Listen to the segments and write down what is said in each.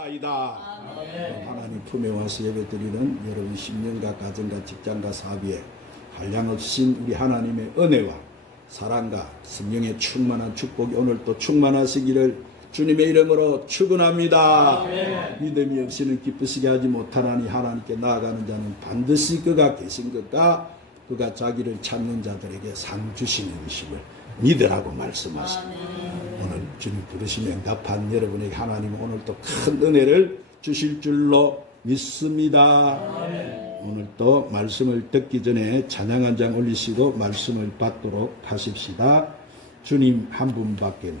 나이다. 아멘. 하나님 품에 와서 예배드리는 여러분 심령과 가정과 직장과 사업에 한량없인 우리 하나님의 은혜와 사랑과 성령의 충만한 축복이 오늘 또 충만하시기를 주님의 이름으로 축원합니다. 믿음이 없이는 기쁘시게 하지 못하나니 하나님께 나아가는 자는 반드시 그가 계신 것과 그가 자기를 찾는 자들에게 상 주시는 것임을 믿으라고 말씀하십니다. 오늘 주님 부르심에 응답한 여러분에게 하나님은 오늘 또 큰 은혜를 주실 줄로 믿습니다. 오늘 또 말씀을 듣기 전에 찬양 한 장 올리시고 말씀을 받도록 하십시다. 주님 한 분밖에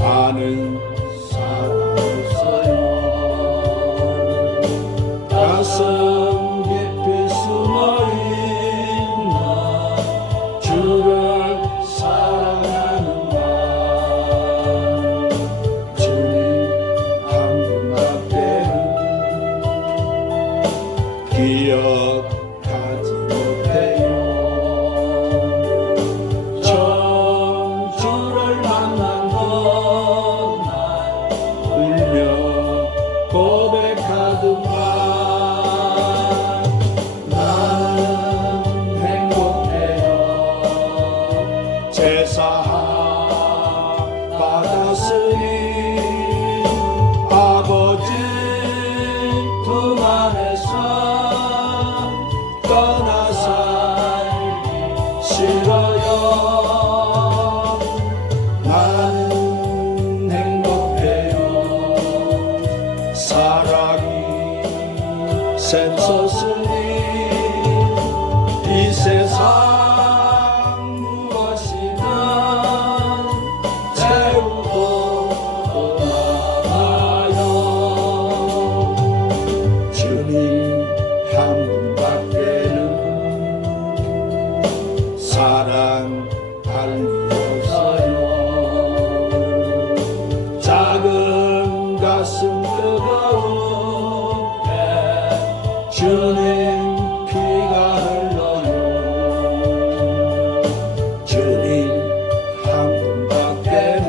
아는 사람 없어요. 가슴 깊이 숨어있는 주를 사랑하는 마 주님 한 분밖에는 기억하지 못해요. 처음 주를 만난 고백하더만 나는 행복해요. 제사함 받았으니 아버지 품 안에서 떠나 살기 싫어요. 나는 행복해요. 사랑이 샘솟으니 이 세상 무엇이든 채우고 떠나요. 주님 한 분밖에는 사랑할 리 없어요. 작은 가슴 뜨거운 주님 피가 흘러요. 주님 한 분밖에는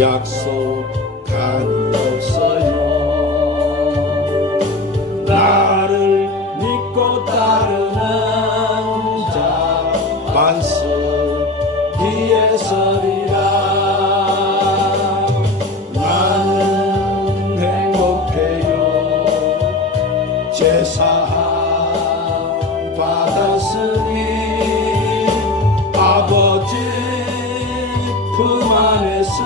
약속한이 없어요. 나를 믿고 따르는 자 만수 뒤에 서리라. 제사함 받았으니 아버지 품 안에서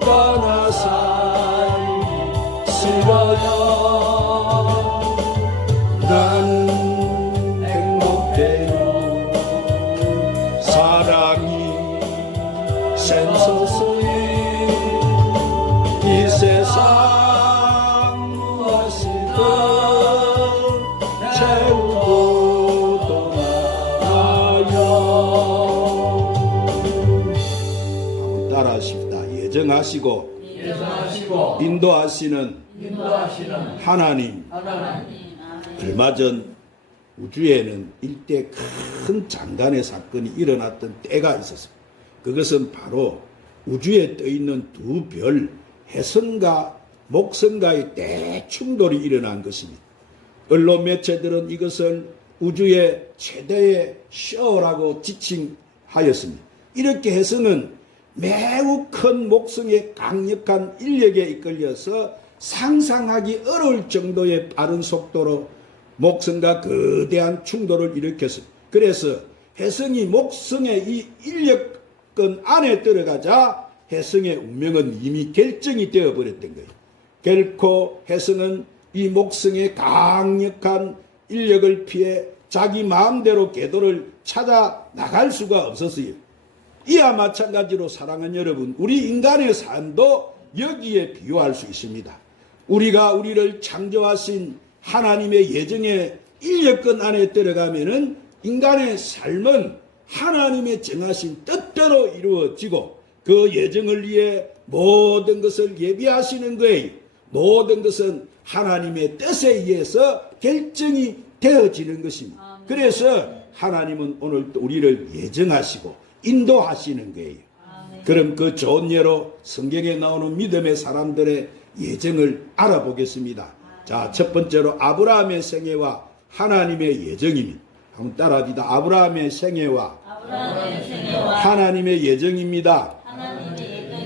떠나 살기 싫어요. 나는 행복해요. 사랑이 샘솟으니 이 세상 채우고 떠나요. 따라하십니다. 예정하시고 인도하시는 하나님. 얼마 전 우주에는 일대 큰 장관의 사건이 일어났던 때가 있었습니다. 그것은 바로 우주에 떠있는 두 별 혜성과 목성과의 대충돌이 일어난 것입니다. 언론 매체들은 이것을 우주의 최대의 쇼라고 지칭하였습니다. 이렇게 혜성은 매우 큰 목성의 강력한 인력에 이끌려서 상상하기 어려울 정도의 빠른 속도로 목성과 거대한 충돌을 일으켰습니다. 그래서 혜성이 목성의 이 인력권 안에 들어가자 혜성의 운명은 이미 결정이 되어버렸던 거예요. 결코 혜성은 이 목성의 강력한 인력을 피해 자기 마음대로 궤도를 찾아 나갈 수가 없었어요. 이와 마찬가지로 사랑하는 여러분, 우리 인간의 삶도 여기에 비유할 수 있습니다. 우리가 우리를 창조하신 하나님의 예정의 인력권 안에 들어가면은 인간의 삶은 하나님의 정하신 뜻대로 이루어지고 그 예정을 위해 모든 것을 예비하시는 거예요. 모든 것은 하나님의 뜻에 의해서 결정이 되어지는 것입니다. 그래서 하나님은 오늘 또 우리를 예정하시고 인도하시는 거예요. 그럼 그 좋은 예로 성경에 나오는 믿음의 사람들의 예정을 알아보겠습니다. 자, 첫 번째로 아브라함의 생애와 하나님의 예정입니다. 한번 따라합니다. 아브라함의 생애와 하나님의 예정입니다.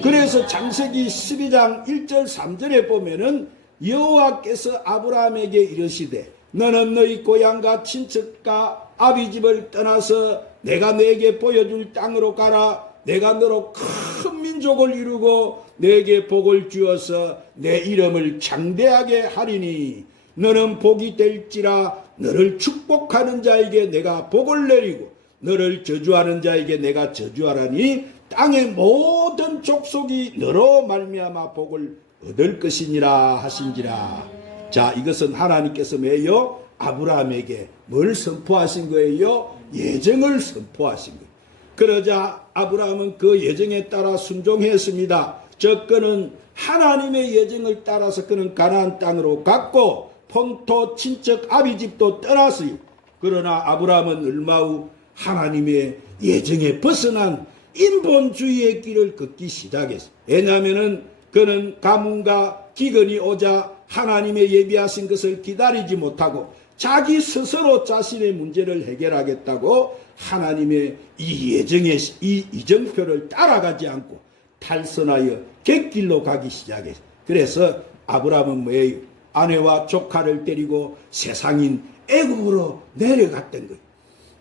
그래서 창세기 12장 1절 3절에 보면은 여호와께서 아브라함에게 이르시되 너는 너희 고향과 친척과 아비집을 떠나서 내가 너에게 보여줄 땅으로 가라. 내가 너로 큰 민족을 이루고 너에게 복을 주어서 내 이름을 창대하게 하리니 너는 복이 될지라. 너를 축복하는 자에게 내가 복을 내리고 너를 저주하는 자에게 내가 저주하라니 땅의 모든 족속이 너로 말미암아 복을 얻을 것이니라 하신지라. 자, 이것은 하나님께서 뭐예요? 아브라함에게 뭘 선포하신 거예요? 예정을 선포하신 거예요. 그러자 아브라함은 그 예정에 따라 순종했습니다. 즉 그는 하나님의 예정을 따라서 그는 가나안 땅으로 갔고 본토 친척 아비집도 떠났어요. 그러나 아브라함은 얼마 후 하나님의 예정에 벗어난 인본주의의 길을 걷기 시작했어요. 왜냐하면 그는 가뭄과 기근이 오자 하나님의 예비하신 것을 기다리지 못하고 자기 스스로 자신의 문제를 해결하겠다고 하나님의 이 예정의 이 이정표를 따라가지 않고 탈선하여 객길로 가기 시작했어요. 그래서 아브라함은 뭐예요? 아내와 조카를 데리고 세상인 애굽으로 내려갔던 거예요.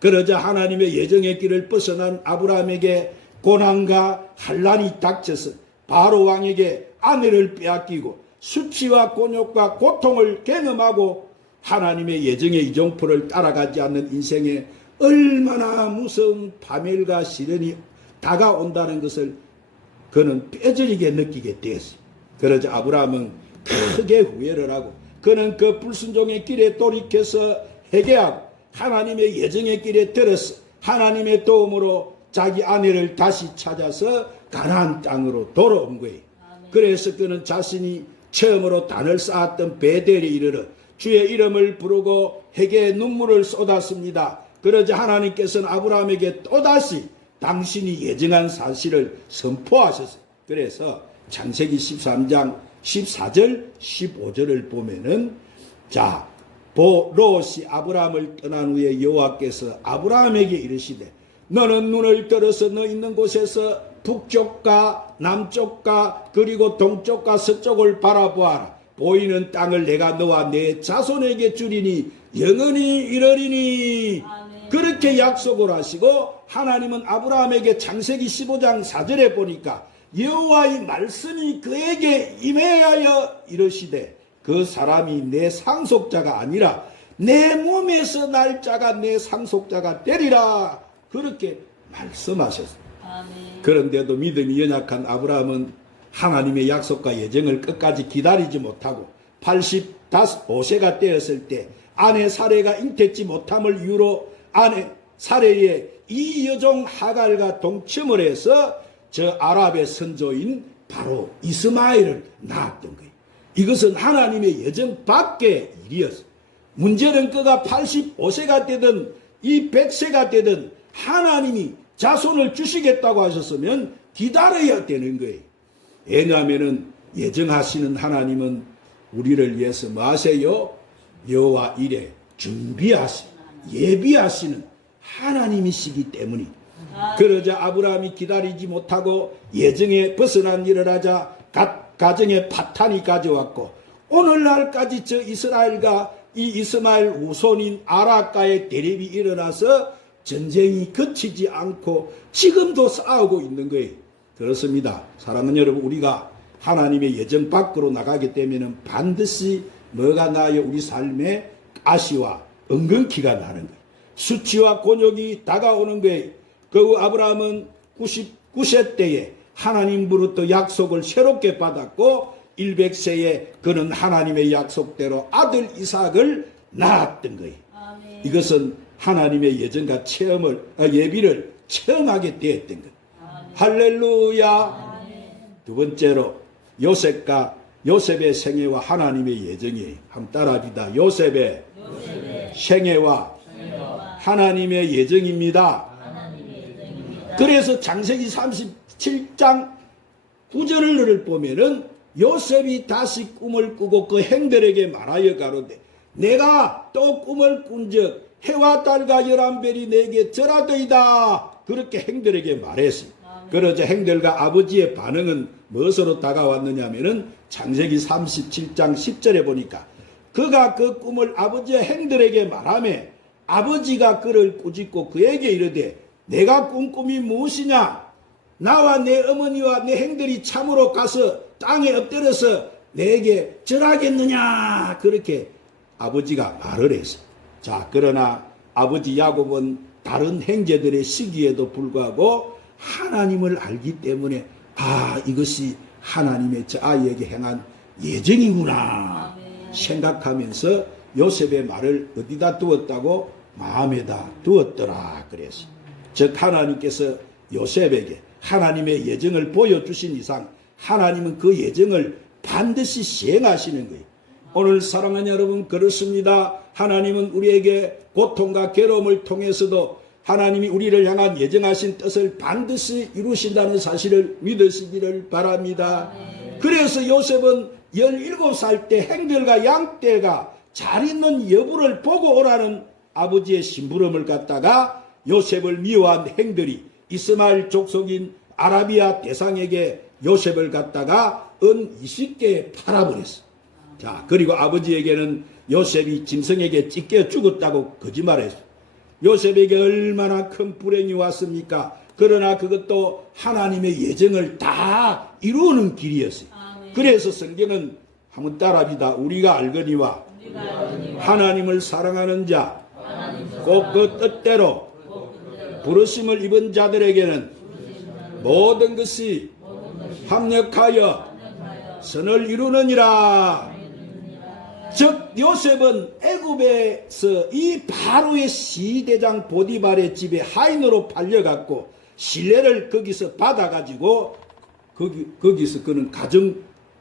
그러자 하나님의 예정의 길을 벗어난 아브라함에게 고난과 환난이 닥쳐서 바로 왕에게 아내를 빼앗기고 수치와 곤욕과 고통을 경험하고 하나님의 예정의 이정표를 따라가지 않는 인생에 얼마나 무서운 파멸과 시련이 다가온다는 것을 그는 뼈저리게 느끼게 되었어요. 그러자 아브라함은 크게 후회를 하고 그는 그 불순종의 길에 돌이켜서 회개하고 하나님의 예정의 길에 들어서 하나님의 도움으로 자기 아내를 다시 찾아서 가나안 땅으로 돌아온 거예요. 그래서 그는 자신이 처음으로 단을 쌓았던 베델에 이르러 주의 이름을 부르고 회개의 눈물을 쏟았습니다. 그러자 하나님께서는 아브라함에게 또다시 당신이 예정한 사실을 선포하셨어요. 그래서 창세기 13장 14절 15절을 보면은 자 롯이 아브라함을 떠난 후에 여호와께서 아브라함에게 이르시되 너는 눈을 들어서 너 있는 곳에서 북쪽과 남쪽과 그리고 동쪽과 서쪽을 바라보아라. 보이는 땅을 내가 너와 내 자손에게 주리니 영원히 이르리니. 그렇게 약속을 하시고 하나님은 아브라함에게 창세기 15장 4절에 보니까 여호와의 말씀이 그에게 임하여 이르시되 그 사람이 내 상속자가 아니라 내 몸에서 날 자가 내 상속자가 되리라. 그렇게 말씀하셨습니다. 그런데도 믿음이 연약한 아브라함은 하나님의 약속과 예정을 끝까지 기다리지 못하고 85세가 되었을 때 아내 사레가 잉태치 못함을 이유로 아내 사레의 이 여종 하갈과 동침을 해서 저 아랍의 선조인 바로 이스마엘을 낳았던 거예요. 이것은 하나님의 예정 밖의 일이었어요. 문제는 그가 85세가 되든 이 100세가 되든 하나님이 자손을 주시겠다고 하셨으면 기다려야 되는 거예요. 왜냐하면 예정하시는 하나님은 우리를 위해서 뭐 하세요? 여호와 이래 준비하시는 예비하시는 하나님이시기 때문이. 그러자 아브라함이 기다리지 못하고 예정에 벗어난 일을 하자 가정에 파탄이 가져왔고 오늘날까지 저 이스라엘과 이 이스마엘 후손인 아락과의 대립이 일어나서 전쟁이 그치지 않고 지금도 싸우고 있는 거예요. 그렇습니다. 사랑하는 여러분, 우리가 하나님의 예정 밖으로 나가게 되면 반드시 뭐가 나요? 우리 삶에 가시와 은근키가 나는 거예요. 수치와 곤욕이 다가오는 거예요. 그 아브라함은 99세 때에 하나님으로부터 약속을 새롭게 받았고 100세에 그는 하나님의 약속대로 아들 이삭을 낳았던 거예요. 아멘. 이것은 하나님의 예정과 예비를 체험하게 되었던 것. 할렐루야. 아멘. 두 번째로 요셉의 생애와 하나님의 예정이에요. 한번 따라합니다. 요셉의 생애와 하나님의 예정입니다. 그래서 창세기 37장 9절을 보면은 요셉이 다시 꿈을 꾸고 그 행들에게 말하여 가로되 내가 또 꿈을 꾼즉 해와 달과 11별이 내게 절하더이다. 그렇게 행들에게 말했어요. 그러자 행들과 아버지의 반응은 무엇으로 다가왔느냐면은 창세기 37장 10절에 보니까 그가 그 꿈을 아버지의 행들에게 말하며 아버지가 그를 꾸짖고 그에게 이르되 내가 꾼 꿈이 무엇이냐? 나와 내 어머니와 내 행들이 참으로 가서 땅에 엎드려서 내게 절하겠느냐? 그렇게 아버지가 말을 했어요. 자, 그러나 아버지 야곱은 다른 형제들의 시기에도 불구하고 하나님을 알기 때문에 이것이 하나님의 저 아이에게 행한 예정이구나 생각하면서 요셉의 말을 어디다 두었다고? 마음에다 두었더라 그랬어요. 즉 하나님께서 요셉에게 하나님의 예정을 보여주신 이상 하나님은 그 예정을 반드시 시행하시는 거예요. 오늘 사랑하는 여러분, 그렇습니다. 하나님은 우리에게 고통과 괴로움을 통해서도 하나님이 우리를 향한 예정하신 뜻을 반드시 이루신다는 사실을 믿으시기를 바랍니다. 그래서 요셉은 17살 때 행들과 양떼가 잘 있는 여부를 보고 오라는 아버지의 심부름을 갖다가 요셉을 미워한 행들이 이스마엘 족속인 아라비아 대상에게 요셉을 갖다가 은 20개에 팔아버렸어. 자, 그리고 아버지에게는 요셉이 짐승에게 찢겨 죽었다고 거짓말했어. 요셉에게 얼마나 큰 불행이 왔습니까? 그러나 그것도 하나님의 예정을 다 이루는 길이었어요. 그래서 성경은 한번 따라합니다. 우리가 알거니와 하나님을 사랑하는 자 곧 그 뜻대로 부르심을 입은 자들에게는 모든 것이 합력하여 선을 이루느니라. 즉 요셉은 애굽에서 이 바로의 시대장 보디발의 집에 하인으로 팔려갔고 신뢰를 거기서 받아가지고 거기서 그는 가정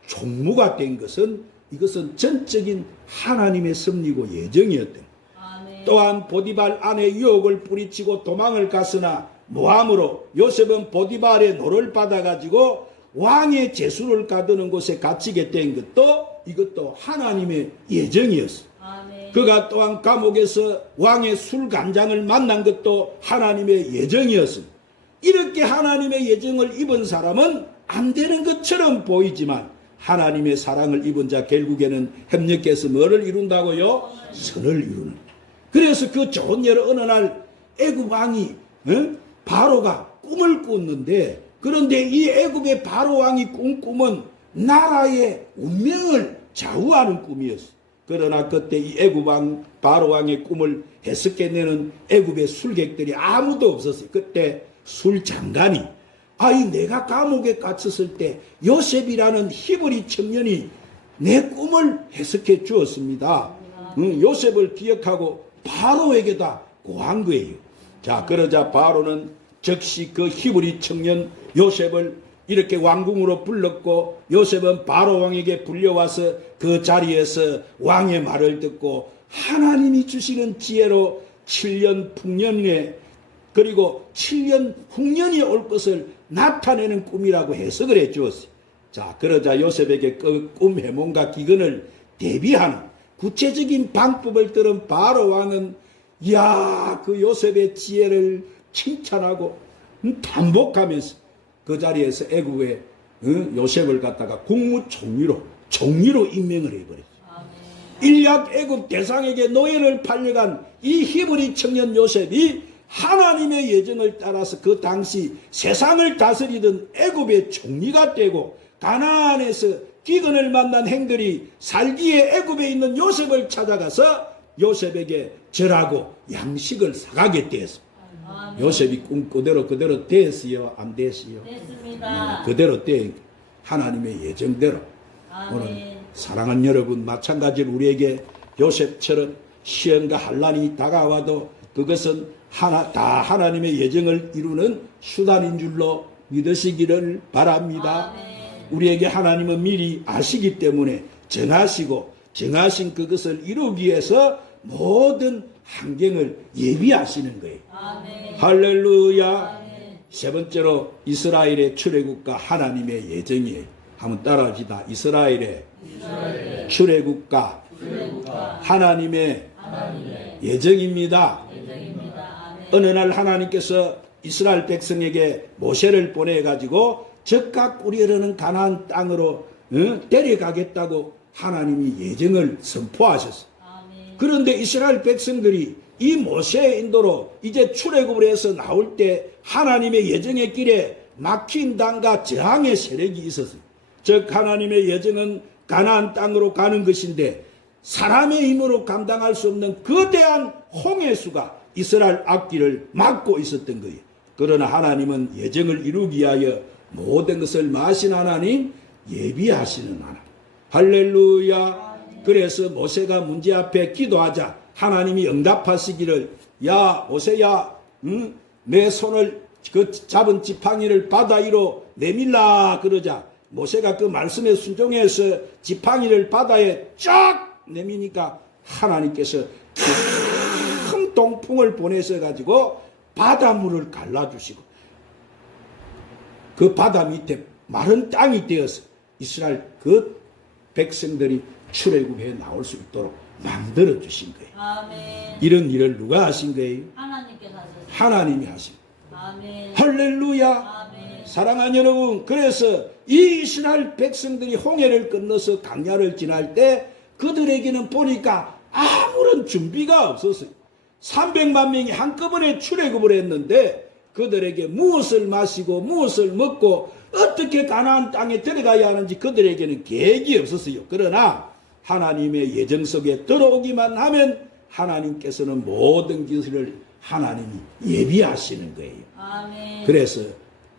총무가 된 것은 이것은 전적인 하나님의 섭리고 예정이었다. 또한 보디발 아내 유혹을 뿌리치고 도망을 갔으나 모함으로 요셉은 보디발의 노를 받아가지고 왕의 제수를 가두는 곳에 갇히게 된 것도 이것도 하나님의 예정이었어. 그가 또한 감옥에서 왕의 술간장을 만난 것도 하나님의 예정이었어. 이렇게 하나님의 예정을 입은 사람은 안 되는 것처럼 보이지만 하나님의 사랑을 입은 자 결국에는 협력해서 뭐를 이룬다고요? 선을 이루는. 그래서 그 좋은 예로 어느 날 애굽 왕이 바로가 꿈을 꿨는데 그런데 이 애굽의 바로 왕이 꾼 꿈은 나라의 운명을 좌우하는 꿈이었어. 그러나 그때 이 애굽 왕 바로 왕의 꿈을 해석해내는 애굽의 술객들이 아무도 없었어요. 그때 술 장관이 내가 감옥에 갇혔을 때 요셉이라는 히브리 청년이 내 꿈을 해석해 주었습니다. 요셉을 기억하고 바로에게다 고한 거예요. 자, 그러자 바로는 즉시 그 히브리 청년 요셉을 이렇게 왕궁으로 불렀고 요셉은 바로 왕에게 불려와서 그 자리에서 왕의 말을 듣고 하나님이 주시는 지혜로 7년 풍년에 그리고 7년 흉년이 올 것을 나타내는 꿈이라고 해석을 해 주었어요. 자, 그러자 요셉에게 그 꿈 해몽과 기근을 대비하는 구체적인 방법을 들은 바로 왕은 그 요셉의 지혜를 칭찬하고 반복하면서 그 자리에서 애굽의 요셉을 갖다가 국무총리로 임명을 해버렸어요. 일약 애굽 대상에게 노예를 팔려간 이 히브리 청년 요셉이 하나님의 예정을 따라서 그 당시 세상을 다스리던 애굽의 총리가 되고 가나안에서 기근을 만난 행들이 살기에 애굽에 있는 요셉을 찾아가서 요셉에게 절하고 양식을 사가게 되었습니다. 아멘. 요셉이 꿈꾸대로 그대로 됐어요? 안 됐어요? 됐습니다. 그대로 돼. 하나님의 예정대로. 오늘 아멘. 사랑하는 여러분, 마찬가지로 우리에게 요셉처럼 시험과 환난이 다가와도 그것은 다 하나님의 예정을 이루는 수단인 줄로 믿으시기를 바랍니다. 아멘. 우리에게 하나님은 미리 아시기 때문에 정하시고 정하신 그것을 이루기 위해서 모든 환경을 예비하시는 거예요. 아멘. 할렐루야. 아멘. 세 번째로 이스라엘의 출애굽과 하나님의 예정이에요. 한번 따라합시다. 이스라엘의 출애굽과 하나님의 예정입니다. 예정입니다. 아멘. 어느 날 하나님께서 이스라엘 백성에게 모세를 보내가지고 적각 우리르는 가나안 땅으로 데려가겠다고 하나님이 예정을 선포하셨어요. 아멘. 그런데 이스라엘 백성들이 이 모세의 인도로 이제 출애굽을 해서 나올 때 하나님의 예정의 길에 막힌 땅과 저항의 세력이 있었어요. 즉 하나님의 예정은 가나안 땅으로 가는 것인데 사람의 힘으로 감당할 수 없는 거대한 홍해수가 이스라엘 앞길을 막고 있었던 거예요. 그러나 하나님은 예정을 이루기 위하여 모든 것을 마신 하나님, 예비하시는 하나님. 할렐루야. 그래서 모세가 문제 앞에 기도하자 하나님이 응답하시기를, 야 모세야, 내 손을 그 잡은 지팡이를 바다 위로 내밀라 그러자 모세가 그 말씀에 순종해서 지팡이를 바다에 쫙 내미니까 하나님께서 큰 동풍을 보내셔 가지고 바닷물을 갈라주시고 그 바다 밑에 마른 땅이 되어서 이스라엘 그 백성들이 출애굽해 나올 수 있도록 만들어 주신 거예요. 아멘. 이런 일을 누가 하신 거예요? 하나님께서 하셨습니다. 하나님이 하신 거예요. 아멘. 할렐루야. 아멘. 사랑하는 여러분, 그래서 이 이스라엘 백성들이 홍해를 건너서 강야를 지날 때 그들에게는 보니까 아무런 준비가 없었어요. 300만 명이 한꺼번에 출애굽을 했는데 그들에게 무엇을 마시고 무엇을 먹고 어떻게 가나안 땅에 들어가야 하는지 그들에게는 계획이 없었어요. 그러나 하나님의 예정 속에 들어오기만 하면 하나님께서는 모든 것을 하나님이 예비하시는 거예요. 아멘. 그래서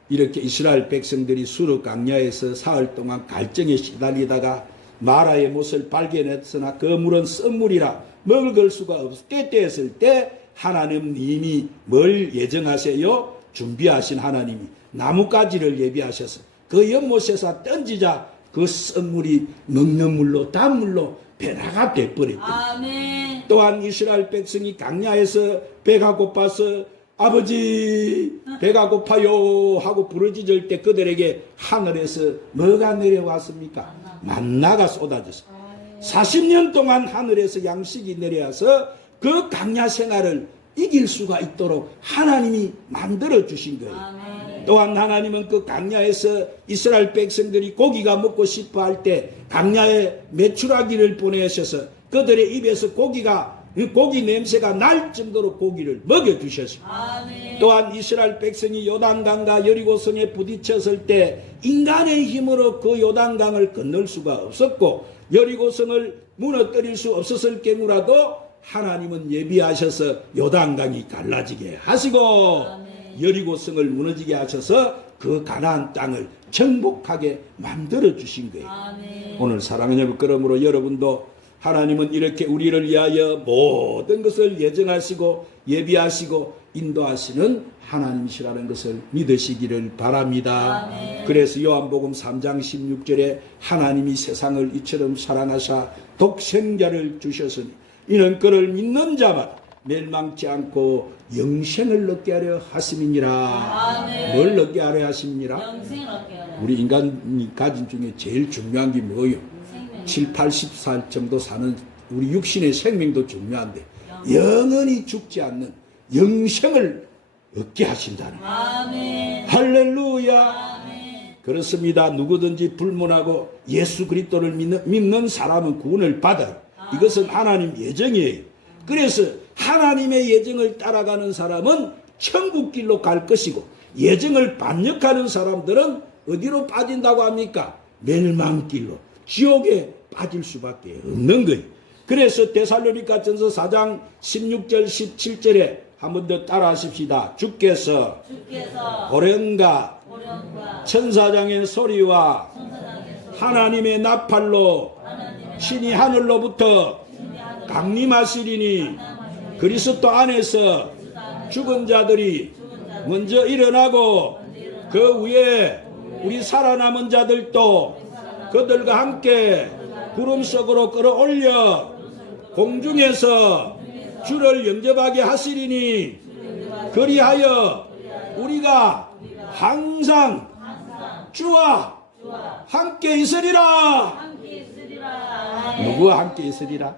이렇게 이스라엘 백성들이 수르 강야에서 사흘 동안 갈증에 시달리다가 마라의 못을 발견했으나 그 물은 쓴물이라 먹을 수가 없게 되었을 때 하나님 이미 뭘 예정하세요? 준비하신 하나님이 나뭇가지를 예비하셔서 그 연못에서 던지자 그 쓴물이 먹는 물로 단물로 변화가 돼버렸다. 아멘. 또한 이스라엘 백성이 강야에서 배가 고파서 아버지 배가 고파요 하고 부르짖을 때 그들에게 하늘에서 뭐가 내려왔습니까? 만나가 쏟아졌어. 40년 동안 하늘에서 양식이 내려와서 그 강야 생활을 이길 수가 있도록 하나님이 만들어 주신 거예요. 아멘. 또한 하나님은 그 강야에서 이스라엘 백성들이 고기가 먹고 싶어 할 때 강야에 메추라기를 보내셔서 그들의 입에서 고기 냄새가 날 정도로 고기를 먹여주셨습니다. 아멘. 또한 이스라엘 백성이 요단강과 여리고성에 부딪혔을 때 인간의 힘으로 그 요단강을 건널 수가 없었고 여리고성을 무너뜨릴 수 없었을 경우라도 하나님은 예비하셔서 요단강이 갈라지게 하시고 아멘. 여리고성을 무너지게 하셔서 그 가나안 땅을 정복하게 만들어 주신 거예요. 아멘. 오늘 사랑하는 여러분, 그러므로 여러분도 하나님은 이렇게 우리를 위하여 모든 것을 예정하시고 예비하시고 인도하시는 하나님이시라는 것을 믿으시기를 바랍니다. 아멘. 그래서 요한복음 3장 16절에 하나님이 세상을 이처럼 사랑하사 독생자를 주셨으니 이는 그를 믿는 자마다 멸망치 않고 영생을 얻게 하려 하심이니라. 아멘. 뭘 얻게 하려 하심이니라? 영생을 얻게 하라. 우리 인간이 가진 중에 제일 중요한 게 뭐예요? 생명. 7, 80살 정도 사는 우리 육신의 생명도 중요한데 영원히 죽지 않는 영생을 얻게 하신다는 거예요. 아멘. 할렐루야. 아멘. 그렇습니다. 누구든지 불문하고 예수 그리스도를 믿는 사람은 구원을 받아요. 이것은 하나님 예정이에요. 그래서 하나님의 예정을 따라가는 사람은 천국 길로 갈 것이고 예정을 반역하는 사람들은 어디로 빠진다고 합니까? 멸망길로, 지옥에 빠질 수밖에 없는 거예요. 그래서 데살로니가전서 4장 16절 17절에 한 번 더 따라 하십시다. 주께서 주께서 호령과 호령과 천사장의 소리와 천사장의 소리 하나님의 나팔로 하나님의 신이 하늘로부터 강림하시리니 그리스도 안에서 죽은 자들이 먼저 일어나고 그 위에 우리 살아남은 자들도 그들과 함께 구름 속으로 끌어올려 공중에서 주를 영접하게 하시리니 그리하여 우리가 항상 주와 함께 있으리라. 함께 있으리라. 누구와 함께 있으리라?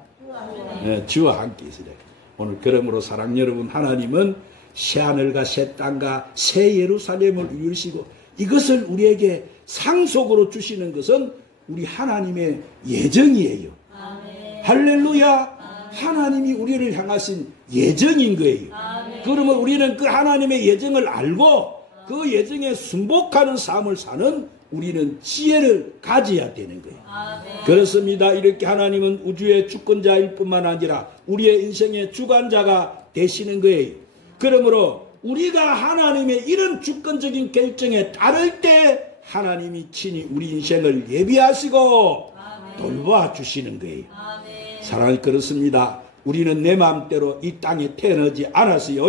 네, 주와 함께 있으리라. 오늘 그러므로 사랑 여러분, 하나님은 새하늘과 새 땅과 새 예루살렘을 이루시고 이것을 우리에게 상속으로 주시는 것은 우리 하나님의 예정이에요. 아멘. 할렐루야. 하나님이 우리를 향하신 예정인 거예요. 아멘. 그러면 우리는 그 하나님의 예정을 알고 그 예정에 순복하는 삶을 사는 우리는 지혜를 가져야 되는 거예요. 아멘. 그렇습니다. 이렇게 하나님은 우주의 주권자일 뿐만 아니라 우리의 인생의 주관자가 되시는 거예요. 그러므로 우리가 하나님의 이런 주권적인 결정에 따를 때 하나님이 친히 우리 인생을 예비하시고 돌봐 주시는 거예요. 아멘. 사랑이 그렇습니다. 우리는 내 마음대로 이 땅에 태어나지 않았어요.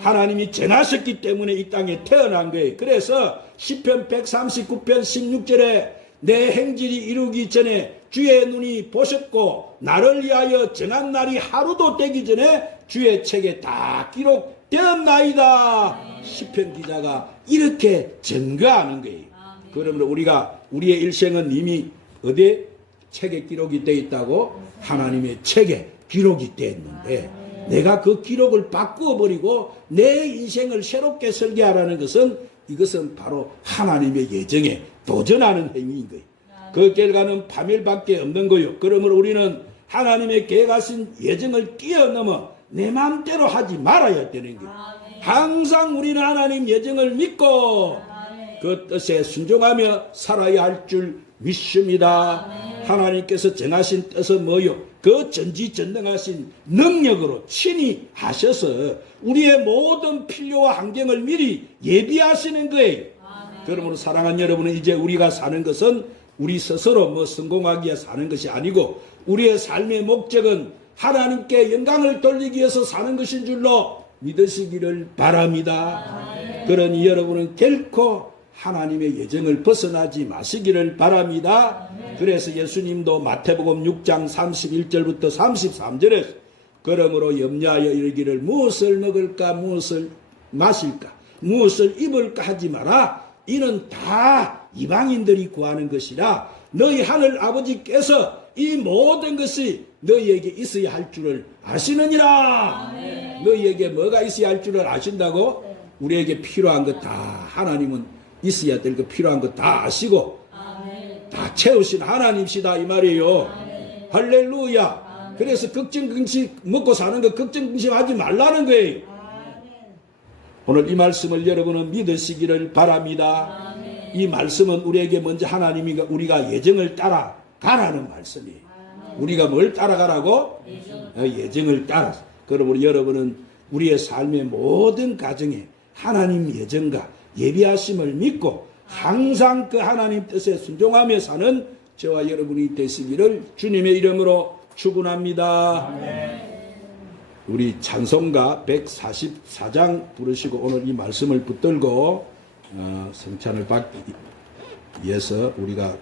하나님이 정하셨기 때문에 이 땅에 태어난 거예요. 그래서 시편 139편 16절에 내 행질이 이루기 전에 주의 눈이 보셨고 나를 위하여 정한 날이 하루도 되기 전에 주의 책에 다 기록되었나이다. 시편 기자가 이렇게 증거하는 거예요. 그러므로 우리가 우리의 일생은 이미 어디에 책에 기록이 되어 있다고? 하나님의 책에 기록이 되어 있는데 내가 그 기록을 바꾸어 버리고 내 인생을 새롭게 설계하라는 것은 이것은 바로 하나님의 예정에 도전하는 행위인 거예요. 그 결과는 파멸밖에 없는 거예요. 그러므로 우리는 하나님의 계획하신 예정을 뛰어넘어 내 마음대로 하지 말아야 되는 거예요. 항상 우리는 하나님 예정을 믿고 그 뜻에 순종하며 살아야 할 줄 믿습니다. 하나님께서 정하신 뜻은 뭐요? 그 전지전능하신 능력으로 친히 하셔서 우리의 모든 필요와 환경을 미리 예비하시는 거예요. 그러므로 사랑하는 여러분은 이제 우리가 사는 것은 우리 스스로 뭐 성공하기 위해 사는 것이 아니고 우리의 삶의 목적은 하나님께 영광을 돌리기 위해서 사는 것인 줄로 믿으시기를 바랍니다. 그러니 여러분은 결코 하나님의 예정을 벗어나지 마시기를 바랍니다. 그래서 예수님도 마태복음 6장 31절부터 33절에 그러므로 염려하여 이르기를 무엇을 먹을까 무엇을 마실까 무엇을 입을까 하지 마라. 이는 다 이방인들이 구하는 것이라 너희 하늘 아버지께서 이 모든 것이 너희에게 있어야 할 줄을 아시느니라. 너희에게 뭐가 있어야 할 줄을 아신다고? 우리에게 필요한 것 다 하나님은 있어야 될 거 필요한 거 다 아시고 다 채우신 하나님이시다 이 말이에요. 할렐루야. 그래서 걱정긍심 먹고 사는 거 걱정긍심 하지 말라는 거예요. 오늘 이 말씀을 여러분은 믿으시기를 바랍니다. 이 말씀은 우리에게 먼저 하나님이 우리가 예정을 따라가라는 말씀이에요. 우리가 뭘 따라가라고? 예정을 따라. 그러므로 여러분은 우리의 삶의 모든 가정에 하나님 예정과 예비하심을 믿고 항상 그 하나님 뜻에 순종하며 사는 저와 여러분이 되시기를 주님의 이름으로 축원합니다. 우리 찬송가 144장 부르시고 오늘 이 말씀을 붙들고 성찬을 받기 위해서 우리가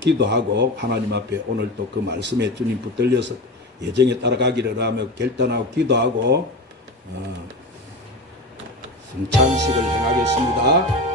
기도하고 하나님 앞에 오늘 또 그 말씀에 주님 붙들려서 예정에 따라가기를 하며 결단하고 기도하고 성찬식을 행하겠습니다.